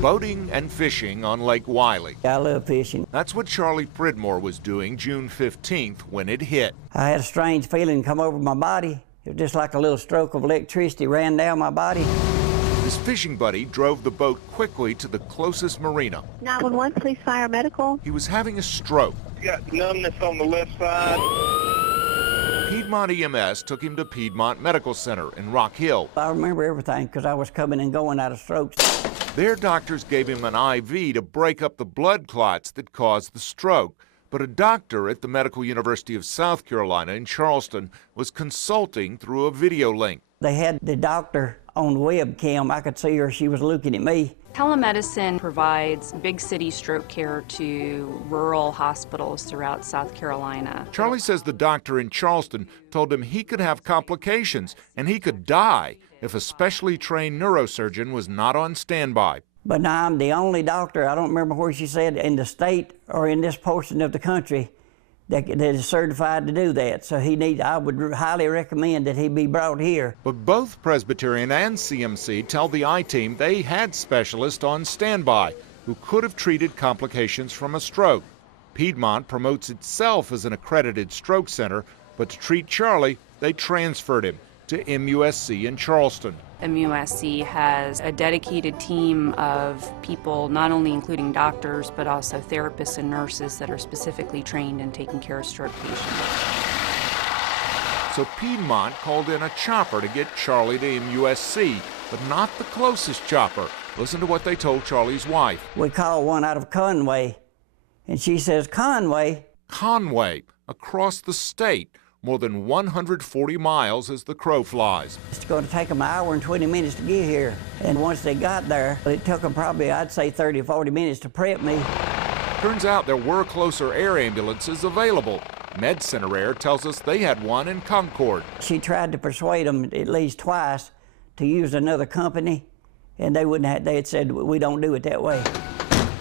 boating and fishing on Lake Wylie. I love fishing. That's what Charlie Pridmore was doing June 15th when it hit. I had a strange feeling come over my body. It was just like a little stroke of electricity ran down my body. His fishing buddy drove the boat quickly to the closest marina. 911, please fire medical. He was having a stroke. Got numbness on the left side. Piedmont EMS took him to Piedmont Medical Center in Rock Hill. I remember everything because I was coming and going out of strokes. Their doctors gave him an IV to break up the blood clots that caused the stroke. But a doctor at the Medical University of South Carolina in Charleston was consulting through a video link. They had the doctor on webcam. I could see her. She was looking at me. Telemedicine provides big city stroke care to rural hospitals throughout South Carolina. Charlie says the doctor in Charleston told him he could have complications and he could die if a specially trained neurosurgeon was not on standby. But now I'm the only doctor, I don't remember where she said, in the state or in this portion of the country that is certified to do that. So I would highly recommend that he be brought here. But both Presbyterian and CMC tell the I-Team they had specialists on standby who could have treated complications from a stroke. Piedmont promotes itself as an accredited stroke center, but to treat Charlie, they transferred him to MUSC in Charleston. MUSC has a dedicated team of people, not only including doctors, but also therapists and nurses that are specifically trained in taking care of stroke patients. So Piedmont called in a chopper to get Charlie to MUSC, but not the closest chopper. Listen to what they told Charlie's wife. We called one out of Conway, and she says, Conway? Conway, across the state. More than 140 miles as the crow flies. It's going to take them an hour and 20 minutes to get here. And once they got there, it took them probably, I'd say, 30 or 40 minutes to prep me. Turns out there were closer air ambulances available. Med Center Air tells us they had one in Concord. She tried to persuade them at least twice to use another company, and they wouldn't have, they had said, we don't do it that way.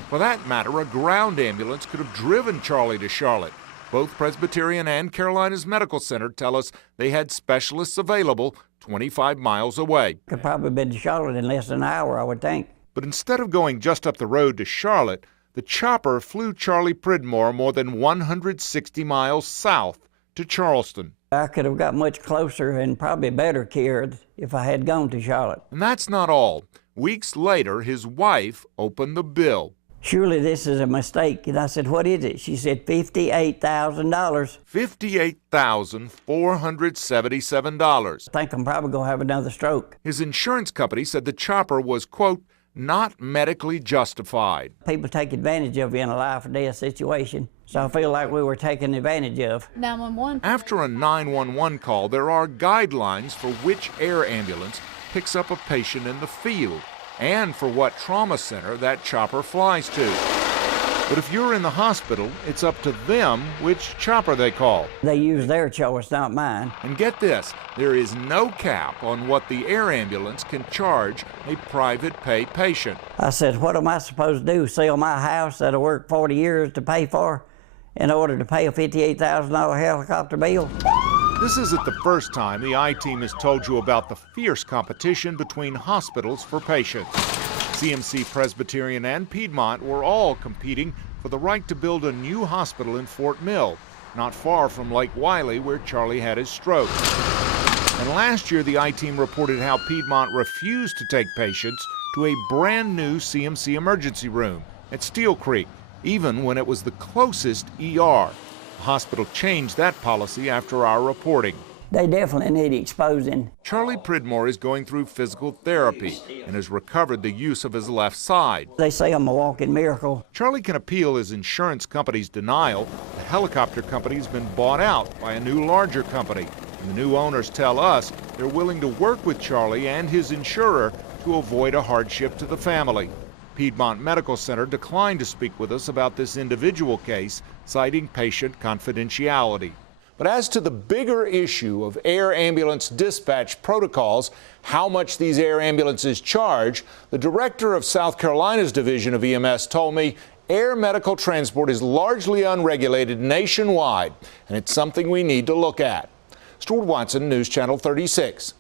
For that matter, a ground ambulance could have driven Charlie to Charlotte. Both Presbyterian and Carolinas Medical Center tell us they had specialists available 25 miles away. Could probably have been to Charlotte in less than an hour, I would think. But instead of going just up the road to Charlotte, the chopper flew Charlie Pridmore more than 160 miles south to Charleston. I could have got much closer and probably better care if I had gone to Charlotte. And that's not all. Weeks later, his wife opened the bill. Surely this is a mistake. And I said, what is it? She said, $58,000. $58,477. I think I'm probably going to have another stroke. His insurance company said the chopper was, quote, not medically justified. People take advantage of you in a life or death situation, so I feel like we were taken advantage of. 911. After a 911 call, there are guidelines for which air ambulance picks up a patient in the field, and for what trauma center that chopper flies to. But if you're in the hospital, it's up to them which chopper they call. They use their choice, not mine. And get this, there is no cap on what the air ambulance can charge a private pay patient. I said, what am I supposed to do, sell my house that I worked 40 years to pay for in order to pay a $58,000 helicopter bill? This isn't the first time the I-Team has told you about the fierce competition between hospitals for patients. CMC, Presbyterian, and Piedmont were all competing for the right to build a new hospital in Fort Mill, not far from Lake Wylie, where Charlie had his stroke. And last year, the I-Team reported how Piedmont refused to take patients to a brand new CMC emergency room at Steel Creek, even when it was the closest ER. The hospital changed that policy after our reporting. They definitely need exposing. Charlie Pridmore is going through physical therapy and has recovered the use of his left side. They say I'm a walking miracle. Charlie can appeal his insurance company's denial. The helicopter company has been bought out by a new, larger company. And the new owners tell us they're willing to work with Charlie and his insurer to avoid a hardship to the family. Piedmont Medical Center declined to speak with us about this individual case, citing patient confidentiality. But as to the bigger issue of air ambulance dispatch protocols, how much these air ambulances charge, the director of South Carolina's division of EMS told me air medical transport is largely unregulated nationwide, and it's something we need to look at. Stuart Watson, News Channel 36.